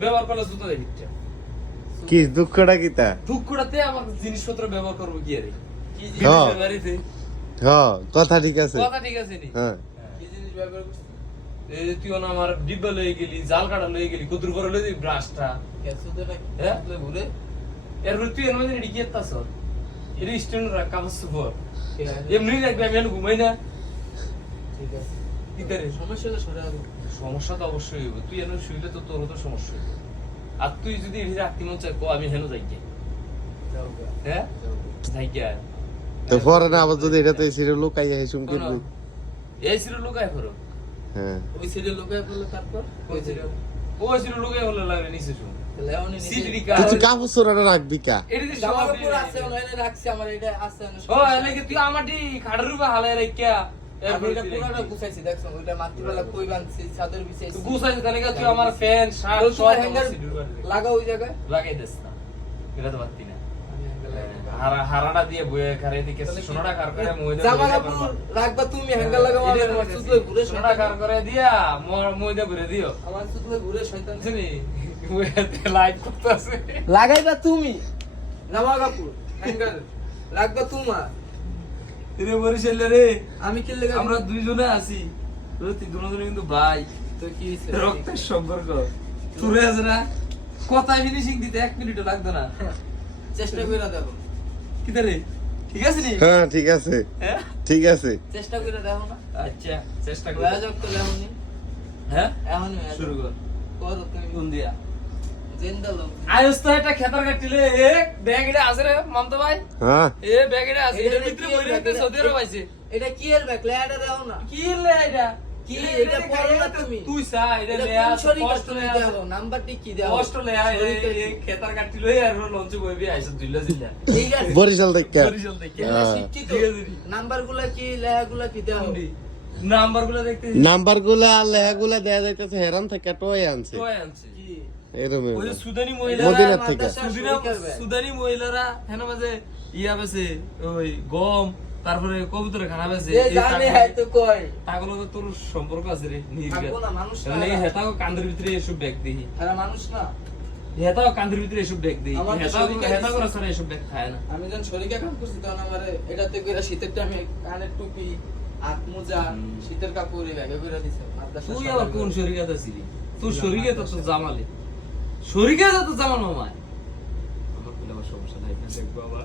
ব্যবহার করলে জুতা দেয় ভিতরে। কি দুঃখটা কি তা? দুঃখটাতে আমার জিনিসপত্র ব্যবহার করবো কি আরে? কি হ্যাঁ। জিনিস বাড়িতে? হ্যাঁ কথা ঠিক আছে। কথা ঠিক আছে নি? হ্যাঁ কি জিনিস ব্যবহার করছিস? এই যে তুই না আমার ডিব্বা লয়ে গেলি, জাল কাটা লয়ে গেলি, কুতুর করে লয়ে দিবি ব্রাশটা। কেসুতে না হ্যাঁ? কেসুতে ঘুরে এরপর তুই এর মধ্যে এটি কি এত্তাছ? এটি স্ট্যান্ড রাখ কাগজ সুপর। এমনি রাখবি আমি আর ঘুমাই না। ঠিক আছে কি করে? সমস্যাটা সরে আসবে সমস্যা তো অবশ্যই হইব। তুই এনে শুইলে তো তোরও তো সমস্যা হইব। আর তুই যদি এটি রাখতে মন চায়, আমি হেন যাই গে। যাও গা হ্যাঁ? যাও যাই গে। তো পরে না আবার যদি এটা তো এসে লুকাই হেসুম শোনো, করবি। এই ছিল লুকায় ফেরো। হ্যাঁ ওই সিরিয়াল লোকে বললে তারপর ওই ছিল ওই ছিল লুকায় হলে লাগে নিচে শুন। তাহলে এমনই সিডি নিচে কা কিছু কাপড় চোরানো রাখবি কা? এটি যে জামা সব কাপড় আছে অনলাইনে রাখছি আমার এটা আছে ও এলাকে তুই আমাটি খাড়ের উপর হালায় রাখিয়া আমি এটা পুরোটা গুছাইছি দেখছো ওইটা মাতৃবেলা কই বাঁধছি চাদর বিছাইছি গুছাইছিস তাহলে কি তুই আমার ফ্যান শার্ট তো সব তোমার হ্যাঙ্গার সিডি করে দিবি। লাগা ওই জায়গায় লাগাই দিস না। এটা তো পারতি না। আমি হ্যাঙ্গার লাগাই হারাটা দিয়ে বয়ে খারে দিকে সোনাটা কার করে ময়দা জামা কাপড় রাখবা তুমি হ্যাঙ্গার লাগাও আমার সুতলে ঘুরে সোনাটা কার করে দিয়া ময়দা ভরে দিও। আমার সুতলে ঘুরে শয়তান শুনি লাইট করতেছে। লাগাইবা তুমি জামা কাপড় হ্যাঙ্গার রাখবা তোমার রে বরিশাল রে আমি কি লাগা আমরা দুইজনে আছি। তুই দুজনে কিন্তু ভাই তো কি হইছে রক্তের সম্পর্ক। তুরে আছে না কথা ফিনিশিং দিতে 1 মিনিটও লাগতো না। চেষ্টা কইরা দেখো কি রে ঠিক আছে নি? হ্যাঁ ঠিক আছে হ্যাঁ ঠিক আছে। চেষ্টা কইরা দেখো না আচ্ছা চেষ্টা কর। রাজক তো এখনই হ্যাঁ এখনই শুরু কর। করো তুমি কোন দিয়া জিন্দালো আয়ুষ তো একটা খেতার কাটিলে এ ব্যাগ এটা আছে রে মন্ত ভাই। হ্যাঁ এ ব্যাগ এটা আছে এর ভিতরে বইরে রাখতে সৌদি আরব আইছে। এটা কি এর ব্যাগ লেয়াটা দাও না কি লে এটা কি এটা পড়ো না তুমি তুই সা এটা এটা লে কোন আস শরীর কষ্ট লে আস দাও নাম্বারটি কি দাও কষ্ট লে আস এই খেতার কাটিলে আর লঞ্চ বইবি আইছে দিল্লা জিল্লা ঠিক আছে বরিশাল থেকে বরিশাল থেকে এগুলা হ্যাঁ। শিক্ষিত ঠিক আছে নি। নাম্বারগুলা কি লেয়াগুলা কি দাও নাম্বারগুলো দেখতে নাম্বার গুলা আর লেহাগুলা দেয়া যাইতেছে হেরান থেকে টয় আনছে তো আনছে কি এরকম ওই যে সুদানি মদিনার মহিলারা থেকে। সুদানি মহিলারা হেন মাঝে ইয়া বেছে ওই গম তারপরে কবুতরের খানা বেছে যে জানে হয়তো কয় তাগুলো তো তোর সম্পর্ক আছে রে থাকবো না, মানুষ না। হেতাও কান্দের ভিতরে এসব ব্যাগ দিই এরা মানুষ না হেতাও কান্দের ভিতরে এসব ব্যাগ দিই আমার তো হেতাও শরীরে হেতাও করে সারা এসব ব্যাগ খায় না আমি যখন শরীরে কাম করছি তখন আমার এটাতে করে শীতের টাইমে কানের টুপি হাত মোজা শীতের কাপড় ব্যাগে করে দিছে মাদ্রাসা তুই আবার কোন শরীরে আছিস তোর শরীরে তো তোর জামালে শরীরে তো জামাল মামায় আমার সমস্যা নাই দেখবো আবার